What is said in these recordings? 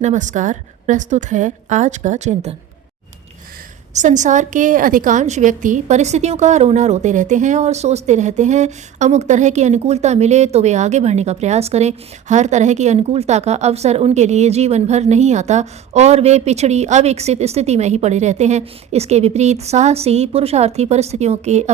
नमस्कार। प्रस्तुत है आज का चिंतन। संसार के अधिकांश व्यक्ति परिस्थितियों का रोना रोते रहते हैं और सोचते रहते हैं अमुक तरह की अनुकूलता मिले तो वे आगे बढ़ने का प्रयास करें। हर तरह की अनुकूलता का अवसर उनके लिए जीवन भर नहीं आता और वे पिछड़ी अविकसित स्थिति में ही पड़े रहते हैं। इसके विपरीत साहसी पुरुषार्थी परिस्थितियों के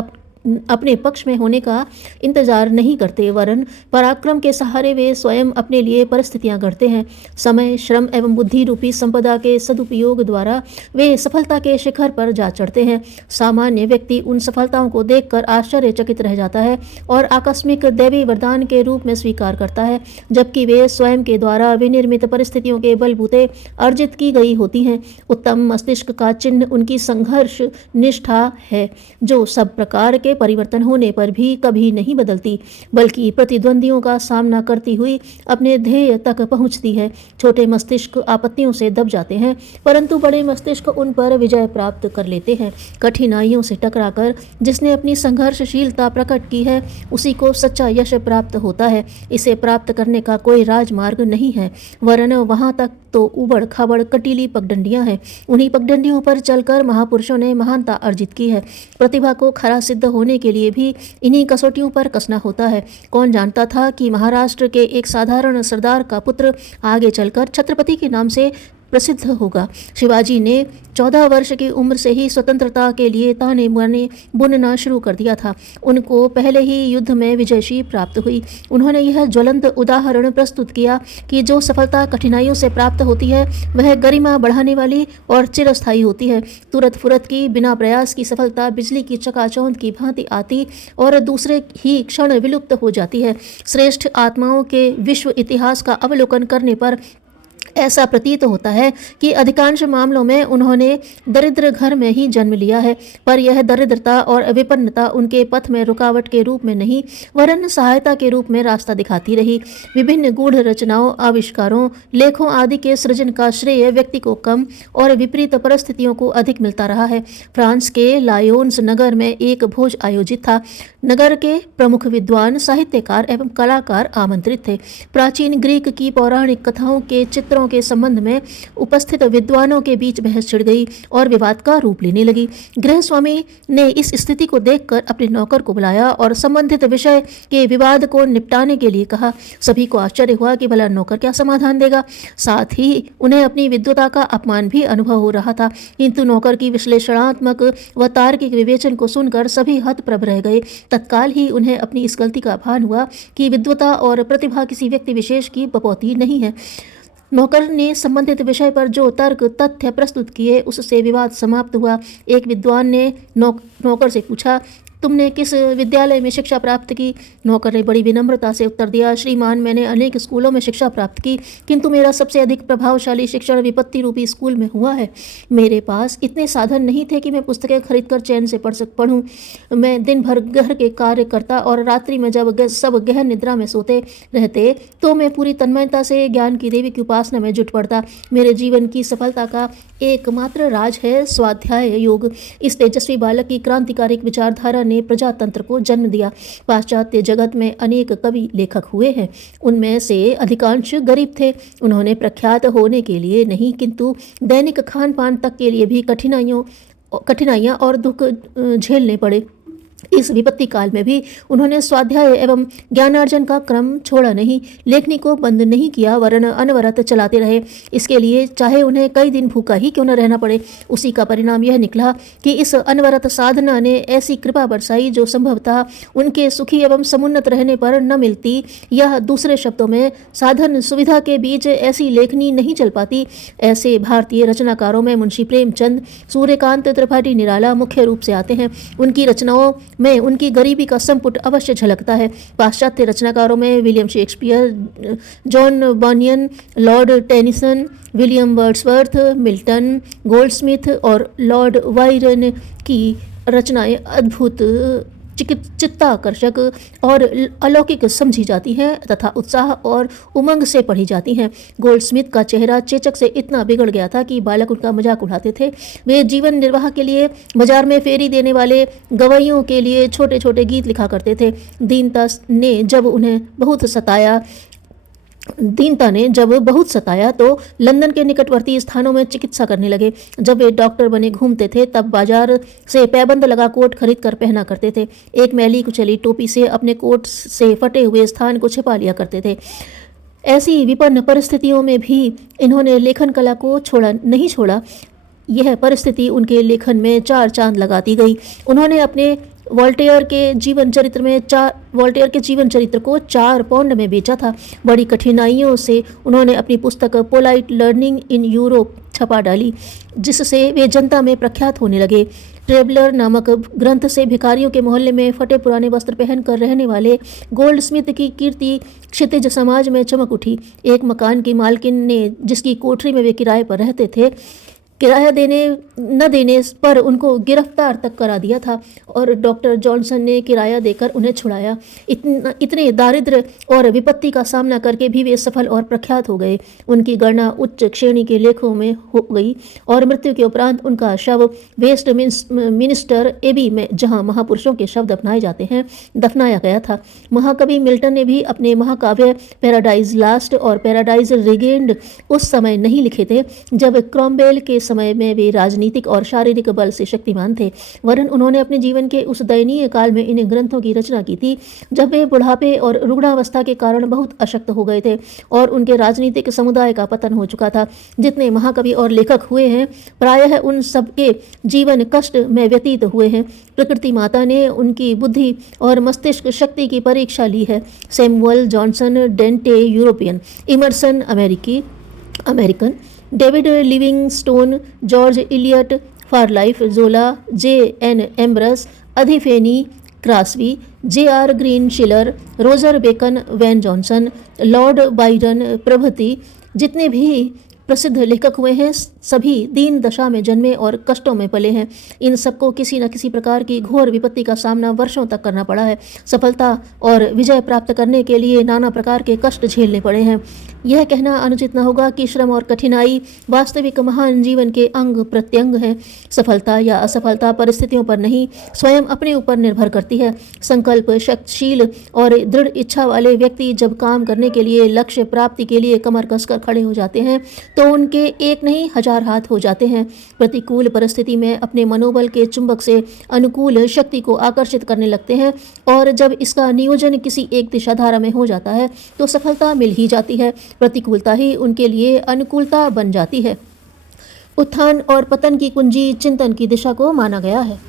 अपने पक्ष में होने का इंतजार नहीं करते, वरन पराक्रम के सहारे वे स्वयं अपने लिए परिस्थितियां गढ़ते हैं। समय, श्रम एवं बुद्धि रूपी संपदा के सदुपयोग द्वारा वे सफलता के शिखर पर जा चढ़ते हैं। सामान्य व्यक्ति उन सफलताओं को देखकर आश्चर्यचकित रह जाता है और आकस्मिक दैवी वरदान के रूप में स्वीकार करता है, जबकि वे स्वयं के द्वारा विनिर्मित परिस्थितियों के बलबूते अर्जित की गई होती हैं। उत्तम मस्तिष्क का चिन्ह उनकी संघर्ष निष्ठा है, जो सब प्रकार के परिवर्तन होने पर भी कभी नहीं बदलती, बल्कि प्रतिद्वंदियों का सामना करती हुई अपने ध्येय तक पहुंचती है। छोटे मस्तिष्क आपत्तियों से दब जाते हैं, परंतु बड़े मस्तिष्क उन पर विजय प्राप्त कर लेते हैं। कठिनाइयों से टकराकर जिसने अपनी संघर्षशीलता प्रकट की है, उसी को सच्चा यश प्राप्त होता है। इसे प्राप्त करने का कोई राजमार्ग नहीं है, वरन वहां तक तो उबड़ खाबड़ कटीली पगडंडियां हैं। उन्हीं पगडंडियों पर चलकर महापुरुषों ने महानता अर्जित की है। प्रतिभा को खरा सिद्ध होने के लिए भी इन्हीं कसौटियों पर कसना होता है। कौन जानता था कि महाराष्ट्र के एक साधारण सरदार का पुत्र आगे चलकर छत्रपति के नाम से प्रसिद्ध होगा। शिवाजी ने 14 वर्ष की उम्र से ही स्वतंत्रता के लिए ताने बाने बुनना शुरू कर दिया था। उनको पहले ही युद्ध में विजयश्री प्राप्त हुई। उन्होंने यह ज्वलंत उदाहरण प्रस्तुत किया कि जो सफलता कठिनाइयों से प्राप्त होती है वह गरिमा बढ़ाने वाली और चिरस्थायी होती है। तुरंत फुरत की बिना प्रयास की सफलता बिजली की चकाचौंध की भांति आती और दूसरे ही क्षण विलुप्त हो जाती है। श्रेष्ठ आत्माओं के विश्व इतिहास का अवलोकन करने पर ऐसा प्रतीत होता है कि अधिकांश मामलों में उन्होंने दरिद्र घर में ही जन्म लिया है, पर यह दरिद्रता और विपन्नता उनके पथ में रुकावट के रूप में नहीं, वरन सहायता के रूप में रास्ता दिखाती रही। विभिन्न गूढ़ रचनाओं, आविष्कारों, लेखों आदि के सृजन का श्रेय व्यक्ति को कम और विपरीत परिस्थितियों को अधिक मिलता रहा है। फ्रांस के लायोन्स नगर में एक भोज आयोजित था। नगर के प्रमुख विद्वान, साहित्यकार एवं कलाकार आमंत्रित थे। प्राचीन ग्रीक की पौराणिक कथाओं के चित्रों के संबंध में उपस्थित विद्वानों के बीच बहस छिड़ गई और विवाद का रूप लेने लगी। गृहस्वामी ने इस स्थिति को देखकर अपने नौकर को बुलाया और संबंधित विषय के विवाद को निपटाने के लिए कहा। सभी को आश्चर्य हुआ कि भला नौकर क्या समाधान देगा। साथ ही उन्हें अपनी विद्वता का अपमान भी अनुभव हो रहा था, किंतु नौकर की विश्लेषणात्मक व तार्किक विवेचन को सुनकर सभी हतप्रभ रह गए। तत्काल ही उन्हें अपनी इस गलती का भान हुआ कि विद्वता और प्रतिभा किसी व्यक्ति विशेष की बपौती नहीं है। नौकर ने संबंधित विषय पर जो तर्क तथ्य प्रस्तुत किए उससे विवाद समाप्त हुआ। एक विद्वान ने नौकर से पूछा, तुमने किस विद्यालय में शिक्षा प्राप्त की? नौकर ने बड़ी विनम्रता से उत्तर दिया, श्रीमान, मैंने अनेक स्कूलों में शिक्षा प्राप्त की, किंतु मेरा सबसे अधिक प्रभावशाली शिक्षण विपत्ति रूपी स्कूल में हुआ है। मेरे पास इतने साधन नहीं थे कि मैं पुस्तकें खरीदकर चैन से पढ़ूं। मैं दिन भर घर के कार्य करता और रात्रि में जब सब गहन निद्रा में सोते रहते तो मैं पूरी तन्मयता से ज्ञान की देवी की उपासना में जुट पड़ता। मेरे जीवन की सफलता का एकमात्र राज है स्वाध्याय योग। इस तेजस्वी बालक की क्रांतिकारी विचारधारा ने प्रजातंत्र को जन्म दिया। पाश्चात्य जगत में अनेक कवि लेखक हुए हैं, उनमें से अधिकांश गरीब थे। उन्होंने प्रख्यात होने के लिए नहीं, किंतु दैनिक खान पान तक के लिए भी कठिनाइयां और दुख झेलने पड़े। इस विपत्ति काल में भी उन्होंने स्वाध्याय एवं ज्ञानार्जन का क्रम छोड़ा नहीं, लेखनी को बंद नहीं किया, वरन अनवरत चलाते रहे। इसके लिए चाहे उन्हें कई दिन भूखा ही क्यों न रहना पड़े। उसी का परिणाम यह निकला कि इस अनवरत साधना ने ऐसी कृपा बरसाई जो संभवतः उनके सुखी एवं समुन्नत रहने पर न मिलती। यह दूसरे शब्दों में साधन सुविधा के बीच ऐसी लेखनी नहीं चल पाती। ऐसे भारतीय रचनाकारों में मुंशी प्रेमचंद, सूर्यकांत त्रिपाठी निराला मुख्य रूप से आते हैं। उनकी रचनाओं में उनकी गरीबी का संपुट अवश्य झलकता है। पाश्चात्य रचनाकारों में William Shakespeare, John Bunyan, Lord Tennyson, William Wordsworth, Milton, Goldsmith और लॉर्ड वायरन की रचनाएं अद्भुत, चित्ताकर्षक और अलौकिक समझी जाती हैं तथा उत्साह और उमंग से पढ़ी जाती हैं। गोल्डस्मिथ का चेहरा चेचक से इतना बिगड़ गया था कि बालक उनका मजाक उड़ाते थे। वे जीवन निर्वाह के लिए बाजार में फेरी देने वाले गवैयों के लिए छोटे छोटे गीत लिखा करते थे। दीनता ने जब उन्हें बहुत सताया दीनता ने जब बहुत सताया तो लंदन के निकटवर्ती स्थानों में चिकित्सा करने लगे। जब वे डॉक्टर बने घूमते थे तब बाजार से पैबंद लगा कोट खरीद कर पहना करते थे। एक मैली कुचली टोपी से अपने कोट से फटे हुए स्थान को छिपा लिया करते थे। ऐसी विपन्न परिस्थितियों में भी इन्होंने लेखन कला को नहीं छोड़ा। यह परिस्थिति उनके लेखन में चार चांद लगाती गई। उन्होंने अपने वोल्टेयर के जीवन चरित्र को 4 पाउंड में बेचा था। बड़ी कठिनाइयों से उन्होंने अपनी पुस्तक पोलाइट लर्निंग इन यूरोप छपा डाली, जिससे वे जनता में प्रख्यात होने लगे। ट्रेवलर नामक ग्रंथ से भिखारियों के मोहल्ले में फटे पुराने वस्त्र पहनकर रहने वाले गोल्डस्मिथ की कीर्ति क्षितिज समाज में चमक उठी। एक मकान की मालकिन ने, जिसकी कोठरी में वे किराए पर रहते थे, किराया न देने पर उनको गिरफ्तार तक करा दिया था और डॉक्टर जॉनसन ने किराया देकर उन्हें छुड़ाया। इतने दारिद्र्य और विपत्ति का सामना करके भी वे सफल और प्रख्यात हो गए। उनकी गणना उच्च श्रेणी के लेखों में हो गई और मृत्यु के उपरांत उनका शव वेस्ट मिनिस्टर एबी में, जहाँ महापुरुषों के शव दफनाए जाते हैं, दफनाया गया था। महाकवि मिल्टन ने भी अपने महाकाव्य पैराडाइज लास्ट और पैराडाइज रिगेन्ड उस समय नहीं लिखे थे जब क्रॉमवेल के समय में वे राजनीतिक और शारीरिक बल से शक्तिमान थे, वरन उन्होंने अपने जीवन के उस दयनीय काल में इन ग्रंथों की रचना की थी जब वे बुढ़ापे और रुग्णावस्था के कारण बहुत अशक्त हो गए थे और उनके राजनीतिक समुदाय का पतन हो चुका था। जितने महाकवि और लेखक हुए हैं, प्रायः उन सबके जीवन कष्ट में व्यतीत हुए हैं। प्रकृति माता ने उनकी बुद्धि और मस्तिष्क शक्ति की परीक्षा ली है। Samuel Johnson Dante European, Emerson American, David Livingstone, George Eliot, फारलाइफ, जोला, J.N. एम्ब्रस, अधिफेनी क्रासवी, J.R. Green Schiller, Roger Bacon, Ben Jonson, Lord Byron प्रभृति जितने भी प्रसिद्ध लेखक हुए हैं, सभी दीन दशा में जन्मे और कष्टों में पले हैं। इन सबको किसी न किसी प्रकार की घोर विपत्ति का सामना वर्षों तक करना पड़ा है। सफलता और विजय प्राप्त करने के लिए नाना प्रकार के कष्ट झेलने पड़े हैं। यह कहना अनुचित न होगा कि श्रम और कठिनाई वास्तविक महान जीवन के अंग प्रत्यंग हैं। सफलता या असफलता परिस्थितियों पर नहीं, स्वयं अपने ऊपर निर्भर करती है। संकल्प शक्तिशील और दृढ़ इच्छा वाले व्यक्ति जब काम करने के लिए, लक्ष्य प्राप्ति के लिए कमर कसकर खड़े हो जाते हैं तो उनके एक नहीं 1000 हाथ हो जाते हैं। प्रतिकूल परिस्थिति में अपने मनोबल के चुंबक से अनुकूल शक्ति को आकर्षित करने लगते हैं और जब इसका नियोजन किसी एक दिशाधारा में हो जाता है तो सफलता मिल ही जाती है। प्रतिकूलता ही उनके लिए अनुकूलता बन जाती है। उत्थान और पतन की कुंजी चिंतन की दिशा को माना गया है।